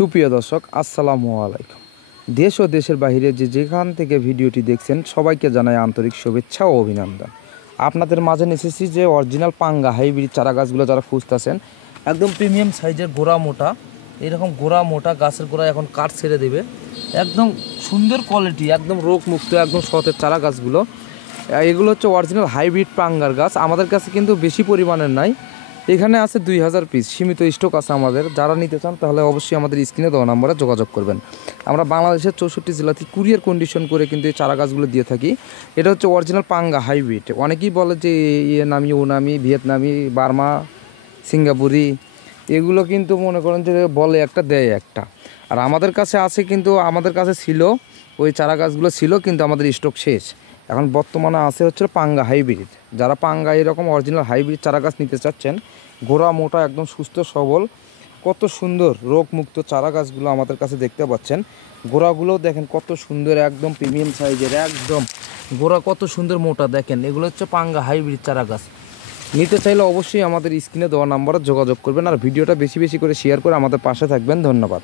সুপ্রিয় দর্শক আসসালামু আলাইকুম। দেশ ও দেশের বাইরে যেখান থেকে ভিডিওটি দেখছেন সবাইকে জানাই আন্তরিক শুভেচ্ছা ও অভিনন্দন। আপনাদের মাঝে এসেছি যে অরিজিনাল পাঙ্গা হাইব্রিড চারা গাছগুলো যারা খুঁজতেছেন, একদম প্রিমিয়াম সাইজের গোড়া মোটা, এরকম গোড়া মোটা গাছের গোড়া এখন কাঠ ছেড়ে দেবে, একদম সুন্দর কোয়ালিটি, একদম রোগমুক্ত, একদম সতেজ চারা গাছগুলো। এগুলো হচ্ছে অরিজিনাল হাইব্রিড পাঙ্গার গাছ। আমাদের কাছে কিন্তু বেশি পরিমাণের নাই, এখানে আছে 2000 পিস, সীমিত স্টক আছে আমাদের। যারা নিতে চান তাহলে অবশ্যই আমাদের স্ক্রিনে দেওয়া নম্বরে যোগাযোগ করবেন। আমরা বাংলাদেশের 64 জেলাতে কুরিয়ার কন্ডিশন করে কিন্তু এই চারা গাছগুলো দিয়ে থাকি। এটা হচ্ছে অরিজিনাল পাঙ্গা হাইব্রিড। অনেকেই বলে যে ইয়ে নামি ও নামি, ভিয়েতনামি, বার্মা, সিঙ্গাপুরি, এগুলো কিন্তু মনে করেন যে বলে একটা দেয় একটা। আর আমাদের কাছে আছে, কিন্তু আমাদের কাছে ছিল ওই চারা গাছগুলো ছিল, কিন্তু আমাদের স্টক শেষ। এখন বর্তমানে আছে হচ্ছে পাঙ্গা হাইব্রিড। যারা পাঙ্গা এরকম অরিজিনাল হাইব্রিড চারা গাছ নিতে চাচ্ছেন, গোড়া মোটা, একদম সুস্থ সবল, কত সুন্দর রোগমুক্ত চারা গাছগুলো আমাদের কাছে দেখতে পাচ্ছেন। গোড়াগুলোও দেখেন কত সুন্দর, একদম প্রিমিয়াম সাইজের, একদম গোড়া কত সুন্দর মোটা। দেখেন এগুলো হচ্ছে পাঙ্গা হাইব্রিড চারা গাছ। নিতে চাইলে অবশ্যই আমাদের স্ক্রিনে দেওয়া নাম্বারে যোগাযোগ করবেন। আর ভিডিওটা বেশি বেশি করে শেয়ার করে আমাদের পাশে থাকবেন। ধন্যবাদ।